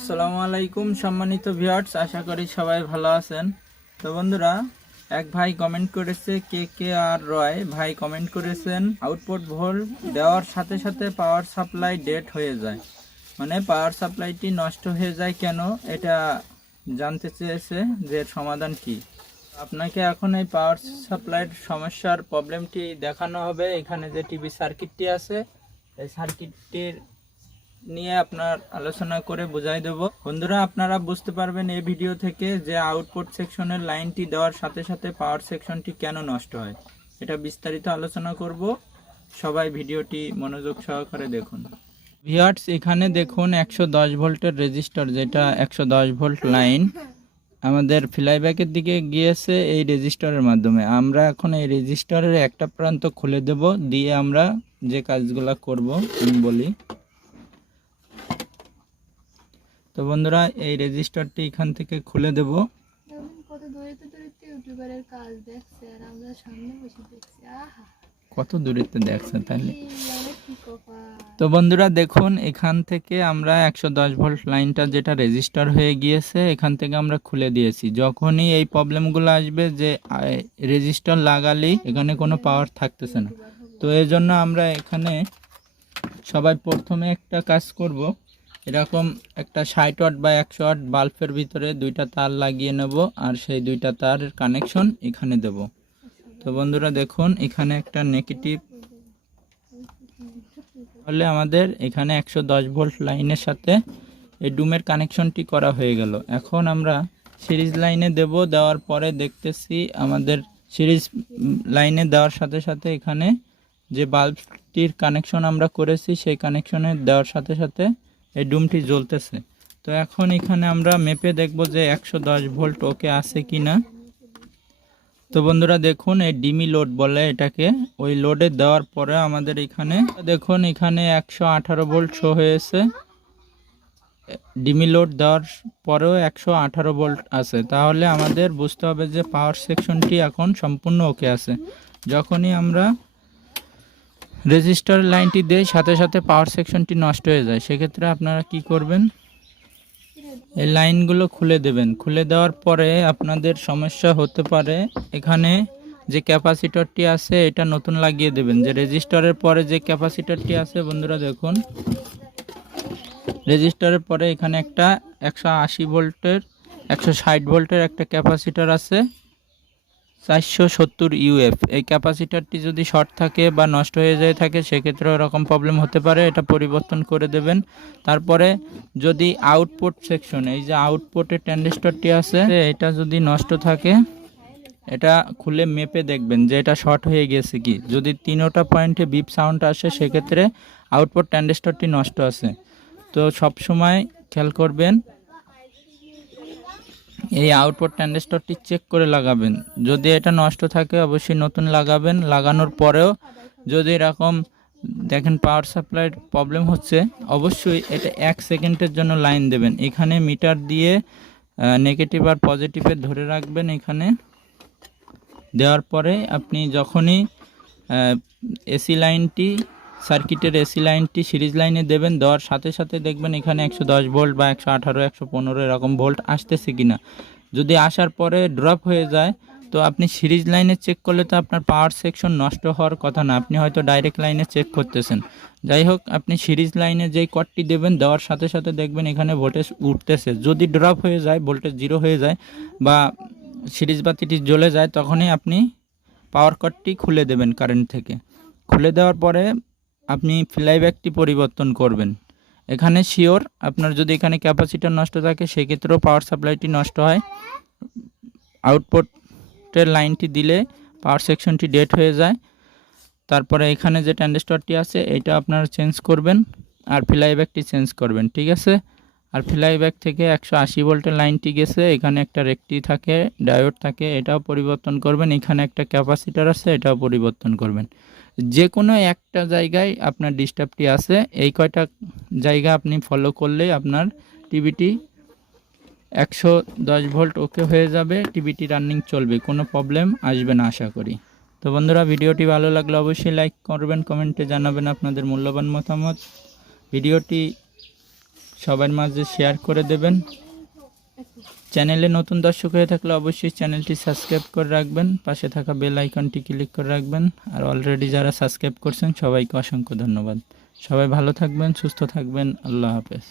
আসসালামু আলাইকুম সম্মানিত ভিউয়ার্স, আশা করি সবাই ভালো আছেন। তো বন্ধুরা, এক ভাই কমেন্ট করেছে, কে আর রয় ভাই কমেন্ট করেছেন, আউটপুট ভোল্ট দেওয়ার সাথে সাথে পাওয়ার সাপ্লাই ডেড হয়ে যায়, মানে পাওয়ার সাপ্লাইটি নষ্ট হয়ে যায় কেন, এটা জানতে চেয়েছে যে এর সমাধান কি। আপনাকে এখন এই পাওয়ার সাপ্লাইয়ের সমস্যার প্রবলেমটি দেখানো হবে। এখানে যে টিভি সার্কিটটি আছে, এই সার্কিটটির নিয়ে আপনার আলোচনা করে বুঝাই দেব। বন্ধুরা, আপনারা বুঝতে পারবেন এই ভিডিও থেকে যে আউটপুট সেকশনের লাইনটি দেওয়ার সাথে সাথে পাওয়ার সেকশনটি কেন নষ্ট হয়, এটা বিস্তারিত আলোচনা করব। সবাই ভিডিওটি মনোযোগ সহকারে দেখুন। ভিউয়ার্স, এখানে দেখুন 110 ভোল্টের রেজিস্টার, যেটা 110 ভোল্ট লাইন আমাদের ফ্লাইব্যাকের দিকে গিয়েছে এই রেজিস্টারের মাধ্যমে। আমরা এখন এই রেজিস্টারের একটা প্রান্ত খুলে দেব, দিয়ে আমরা যে কাজগুলো করব আমি বলি। তো বন্ধুরা, এই রেজিস্টারটি এখান থেকে খুলে দেব। কত দূরেতে দেখছে তাহলে। তো বন্ধুরা দেখুন, এখান থেকে আমরা 110 ভোল্ট লাইনটা যেটা রেজিস্টার হয়ে গিয়েছে এখান থেকে আমরা খুলে দিয়েছি। যখনই এই প্রবলেমগুলো আসবে যে রেজিস্টার লাগালেই এখানে কোনো পাওয়ার থাকতেছে না, তো এই জন্য আমরা এখানে সবাই প্রথমে একটা কাজ করব। এরকম একটা 60 ওয়াট বা 100 ওয়াট বাল্বের ভিতরে দুইটা তার লাগিয়ে নেব, আর সেই দুইটা তারের কানেকশন এখানে দেব। তো বন্ধুরা দেখুন, এখানে একটা নেগেটিভ হলে আমাদের এখানে 110 ভোল্ট লাইনের সাথে এই ডুমের কানেকশনটি করা হয়ে গেল। এখন আমরা সিরিজ লাইনে দেব। দেওয়ার পরে দেখতেছি আমাদের সিরিজ লাইনে দেওয়ার সাথে সাথে এখানে যে বাল্বটির কানেকশন আমরা করেছি সেই কানেকশনে দেওয়ার সাথে সাথে এই ডুমটি জ্বলতেছে। তো এখন এখানে আমরা মেপে দেখব যে 110 ভোল্ট ওকে আছে কিনা। তো বন্ধুরা দেখুন, এই ডিমি লোড বলে এটাকে, ওই লোডে দেওয়ার পরে আমাদের এখানে দেখুন এখানে 118 ভোল্ট শো হয়েছে। ডিমি লোড দেওয়ার পরেও 118 ভোল্ট আছে, তাহলে আমাদের বুঝতে হবে যে পাওয়ার সেকশনটি এখন সম্পূর্ণ ওকে আছে। যখনই আমরা রেজিস্টার লাইনটি দেই সাথে সাথে পাওয়ার সেকশনটি নষ্ট হয়ে যায়, সেক্ষেত্রে আপনারা কি করবেন, এই লাইনগুলো খুলে দেবেন। খুলে দেওয়ার পরে আপনাদের সমস্যা হতে পারে, এখানে যে ক্যাপাসিটরটি আছে এটা নতুন লাগিয়ে দেবেন। যে রেজিস্টারের পরে যে ক্যাপাসিটরটি আছে বন্ধুরা দেখুন, রেজিস্টারের পরে এখানে একটা 180 ভোল্টের 160 ভোল্টের একটা ক্যাপাসিটর আছে 470 ইউএফ। এই ক্যাপাসিটরটি যদি শর্ট থাকে বা নষ্ট হয়ে যায় থাকে, সেক্ষেত্রে এরকম প্রবলেম হতে পারে, এটা পরিবর্তন করে দেবেন। তারপরে যদি আউটপুট সেকশন, এই যে আউটপুটের ট্রানজিস্টরটি আছে এটা যদি নষ্ট থাকে, এটা খুলে মেপে দেখবেন যে এটা শর্ট হয়ে গেছে কি। যদি তিনোটা পয়েন্টে বিপ সাউন্ড আসে, সেক্ষেত্রে আউটপুট ট্রানজিস্টরটি নষ্ট আছে। তো সব সময় খেয়াল করবেন এই আউটপুট ট্রানজিস্টরটি চেক করে লাগাবেন। যদি এটা নষ্ট থাকে অবশ্যই নতুন লাগাবেন। লাগানোর পরেও যদি এরকম দেখেন পাওয়ার সাপ্লাইয়ের প্রবলেম হচ্ছে, অবশ্যই এটা 1 সেকেন্ডের জন্য লাইন দেবেন। এখানে মিটার দিয়ে নেগেটিভ আর পজিটিভে ধরে রাখবেন। এখানে দেওয়ার পরে আপনি যখনই এসি লাইনটি সার্কিটের এসি লাইনটি সিরিজ লাইনে দেবেন, দেওয়ার সাথে সাথে দেখবেন এখানে 110 ভোল্ট বা 118 115 এরকম ভোল্ট আসতেছে কিনা। যদি আসার পরে ড্রপ হয়ে যায়, তো আপনি সিরিজ লাইনে চেক করলে তো আপনার পাওয়ার সেকশন নষ্ট হওয়ার কথা না, আপনি হয়তো ডাইরেক্ট লাইনে চেক করতেছেন। যাই হোক, আপনি সিরিজ লাইনে যেই কটটি দেবেন, দেওয়ার সাথে সাথে দেখবেন এখানে ভোল্টেজ উঠতেছে। যদি ড্রপ হয়ে যায়, ভোল্টেজ 0 হয়ে যায় বা সিরিজ বাতিটি জ্বলে যায়, তখনই আপনি পাওয়ার কটটি খুলে দেবেন কারেন্ট থেকে। খুলে দেওয়ার পরে আপনি ফ্লাইব্যাকটি পরিবর্তন করবেন। এখানে শিওর আপনার যদি এখানে ক্যাপাসিটর নষ্ট থাকে, সেক্ষেত্রেও পাওয়ার সাপ্লাইটি নষ্ট হয়। আউটপুটের লাইনটি দিলে পাওয়ার সেকশনটি ডেড হয়ে যায়। তারপরে এখানে যে ট্রানজিস্টরটি আছে এটা আপনারা চেঞ্জ করবেন, আর ফ্লাইব্যাকটি চেঞ্জ করবেন, ঠিক আছে। আর ফ্লাইব্যাক থেকে 180 ভোল্টের লাইনটি গেছে, এখানে একটা রেক্টি থাকে, ডায়োড থাকে, এটাও পরিবর্তন করবেন। এখানে একটা ক্যাপাসিটর আছে, এটাও পরিবর্তন করবেন। যে কোনো একটা জায়গায় আপনার ডিস্টার্বটি আছে, এই কয়টা জায়গা আপনি ফলো করলেই আপনার টিভিটি 110 ভোল্ট ওকে হয়ে যাবে, টিভিটি রানিং চলবে, কোনো প্রবলেম আসবে না আশা করি। তো বন্ধুরা, ভিডিওটি ভালো লাগলে অবশ্যই লাইক করবেন, কমেন্টে জানাবেন আপনাদের মূল্যবান মতামত। ভিডিওটি সবার মাঝে শেয়ার করে দেবেন। চ্যানেলে নতুন দর্শক হয়ে থাকলে অবশ্যই চ্যানেলটি সাবস্ক্রাইব করে রাখবেন, পাশে থাকা বেল আইকনটি ক্লিক করে রাখবেন। আর অলরেডি যারা সাবস্ক্রাইব করছেন সবাইকে অসংখ্য ধন্যবাদ। সবাই ভালো থাকবেন, সুস্থ থাকবেন। আল্লাহ হাফেজ।